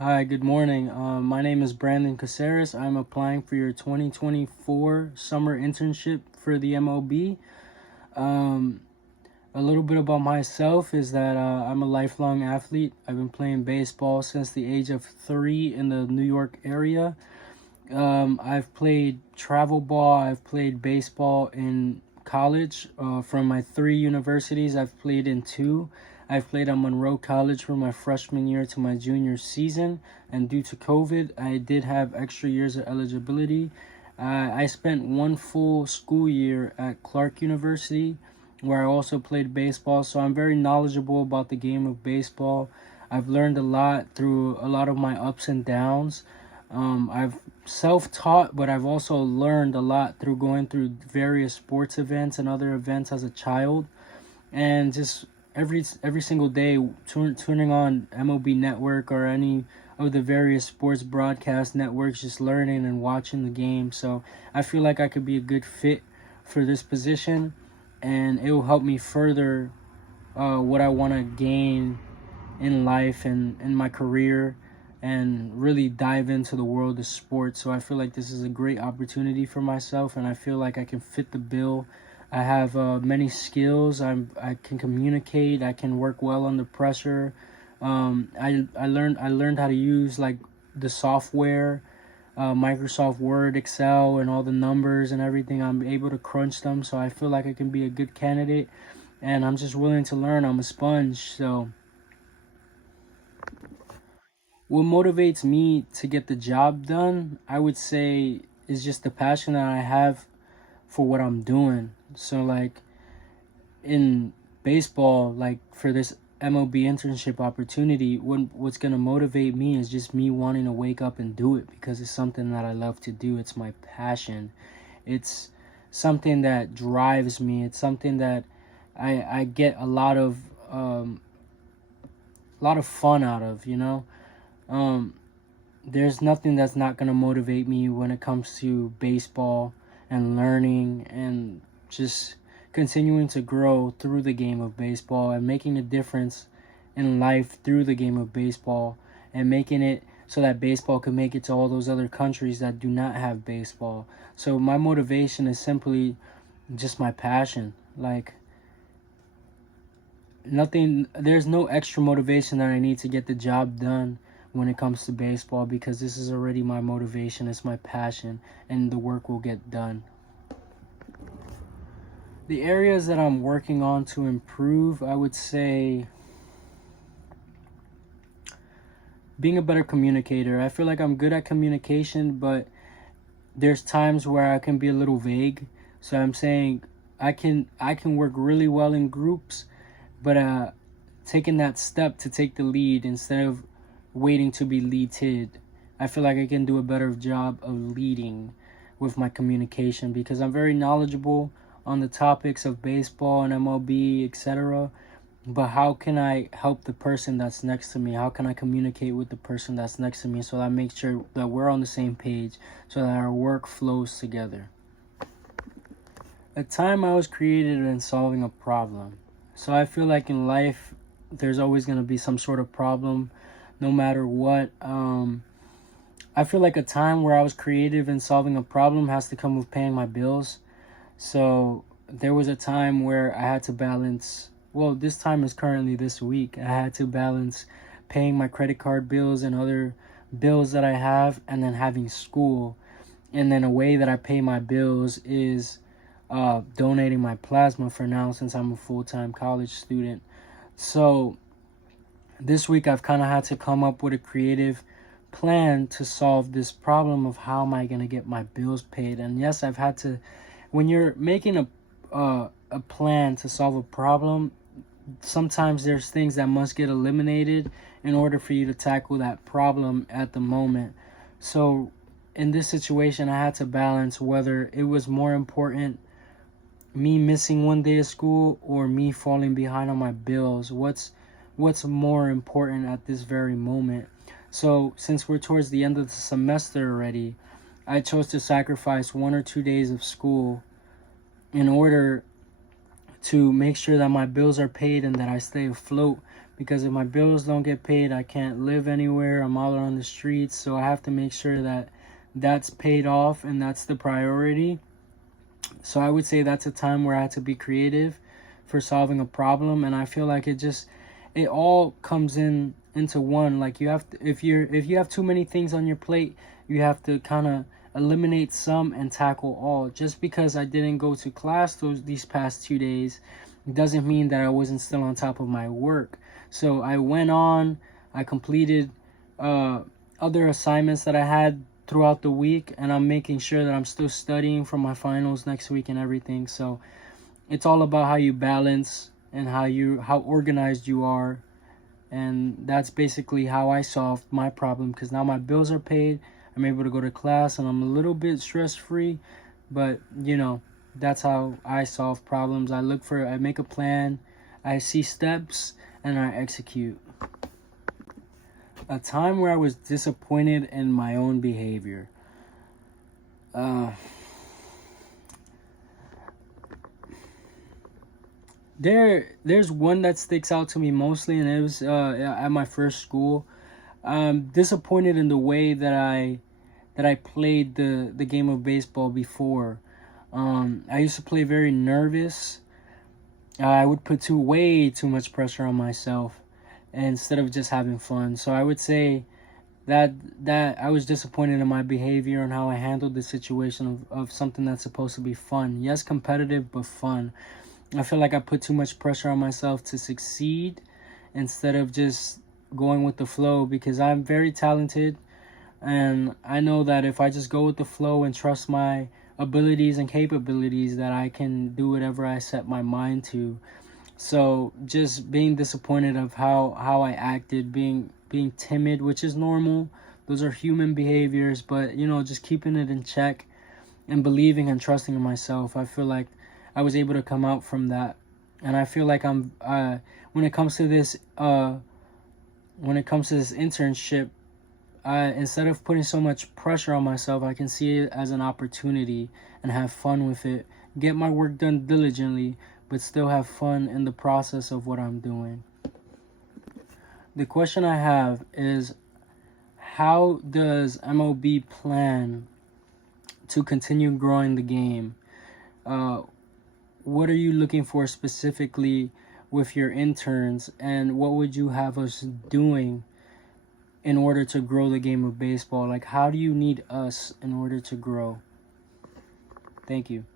Hi, good morning. My name is Brandon Caceres. I'm applying for your 2024 summer internship for the MOB. Um, a little bit about myself is that I'm a lifelong athlete. I've been playing baseball since the age of 3 in the New York area. I've played travel ball, I've played baseball in college. From my 3 universities, I've played in 2. I've played at Monroe College from my freshman year to my junior season, and due to COVID, I did have extra years of eligibility. I spent 1 full school year at Clark University, where I also played baseball, so I'm very knowledgeable about the game of baseball. I've learned a lot through a lot of my ups and downs. I've self-taught, but I've also learned a lot through going through various sports events and other events as a child, and just every single day tuning on MLB Network or any of the various sports broadcast networks, just learning and watching the game. So I feel like I could be a good fit for this position, and it will help me further what I want to gain in life and in my career, and really dive into the world of sports. So I feel like this is a great opportunity for myself, and I feel like I can fit the bill. I have many skills. I can communicate. I can work well under pressure. I learned how to use like the software, Microsoft Word, Excel, and all the numbers and everything. I'm able to crunch them, so I feel like I can be a good candidate. And I'm just willing to learn. I'm a sponge, so what motivates me to get the job done, I would say, is just the passion that I have for what I'm doing. So, like in baseball, like for this MLB internship opportunity, what's gonna motivate me is just me wanting to wake up and do it because it's something that I love to do. It's my passion. It's something that drives me. It's something that I get a lot of fun out of. Um, there's nothing that's not going to motivate me when it comes to baseball and learning and just continuing to grow through the game of baseball and making a difference in life through the game of baseball, and making it so that baseball can make it to all those other countries that do not have baseball. So my motivation is simply just my passion. Like nothing, there's no extra motivation that I need to get the job done when it comes to baseball, because this is already my motivation, it's my passion, and the work will get done. The areas that I'm working on to improve, I would say being a better communicator. I feel like I'm good at communication, but there's times where I can be a little vague. So I'm saying I can work really well in groups, but taking that step to take the lead instead of waiting to be leaded. I feel like I can do a better job of leading with my communication because I'm very knowledgeable on the topics of baseball and MLB, etc. But how can I help the person that's next to me? How can I communicate with the person that's next to me so that I make sure that we're on the same page so that our work flows together? A time I was creative in solving a problem. So I feel like in life, there's always going to be some sort of problem, no matter what. I feel like a time where I was creative in solving a problem has to come with paying my bills. So there was a time where I had to balance, well, this time is currently this week. I had to balance paying my credit card bills and other bills that I have, and then having school. And then a way that I pay my bills is donating my plasma for now, since I'm a full-time college student. So this week I've kind of had to come up with a creative plan to solve this problem of how am I going to get my bills paid. And yes, I've had to, when you're making a plan to solve a problem, sometimes there's things that must get eliminated in order for you to tackle that problem at the moment. So in this situation, I had to balance whether it was more important me missing 1 day of school or me falling behind on my bills. What's more important at this very moment? So since we're towards the end of the semester already, I chose to sacrifice 1 or 2 days of school in order to make sure that my bills are paid and that I stay afloat, because if my bills don't get paid, I can't live anywhere. I'm all on the streets, so I have to make sure that that's paid off, and that's the priority. So I would say that's a time where I had to be creative for solving a problem, and I feel like it all comes into one. Like you have to, if you have too many things on your plate, you have to kind of eliminate some and tackle all. Just because I didn't go to class these past 2 days doesn't mean that I wasn't still on top of my work. So I went on, I completed other assignments that I had throughout the week, and I'm making sure that I'm still studying for my finals next week and everything. So it's all about how you balance and how organized you are. And that's basically how I solved my problem, because now my bills are paid, I'm able to go to class, and I'm a little bit stress free. But that's how I solve problems. I make a plan, I see steps, and I execute. A time where I was disappointed in my own behavior. There's one that sticks out to me mostly, and it was at my first school. I'm disappointed in the way that I played the game of baseball before. I used to play very nervous. I would put way too much pressure on myself instead of just having fun. So I would say that I was disappointed in my behavior and how I handled the situation of something that's supposed to be fun. Yes, competitive, but fun. I feel like I put too much pressure on myself to succeed instead of just going with the flow, because I'm very talented, and I know that if I just go with the flow and trust my abilities and capabilities, that I can do whatever I set my mind to. So just being disappointed of how I acted, being timid, which is normal. Those are human behaviors, but just keeping it in check and believing and trusting in myself. I feel like I was able to come out from that, and I feel like I'm when it comes to this internship, instead of putting so much pressure on myself, I can see it as an opportunity and have fun with it. Get my work done diligently, but still have fun in the process of what I'm doing. The question I have is, how does MLB plan to continue growing the game? What are you looking for specifically with your interns, and what would you have us doing in order to grow the game of baseball? Like, how do you need us in order to grow? Thank you.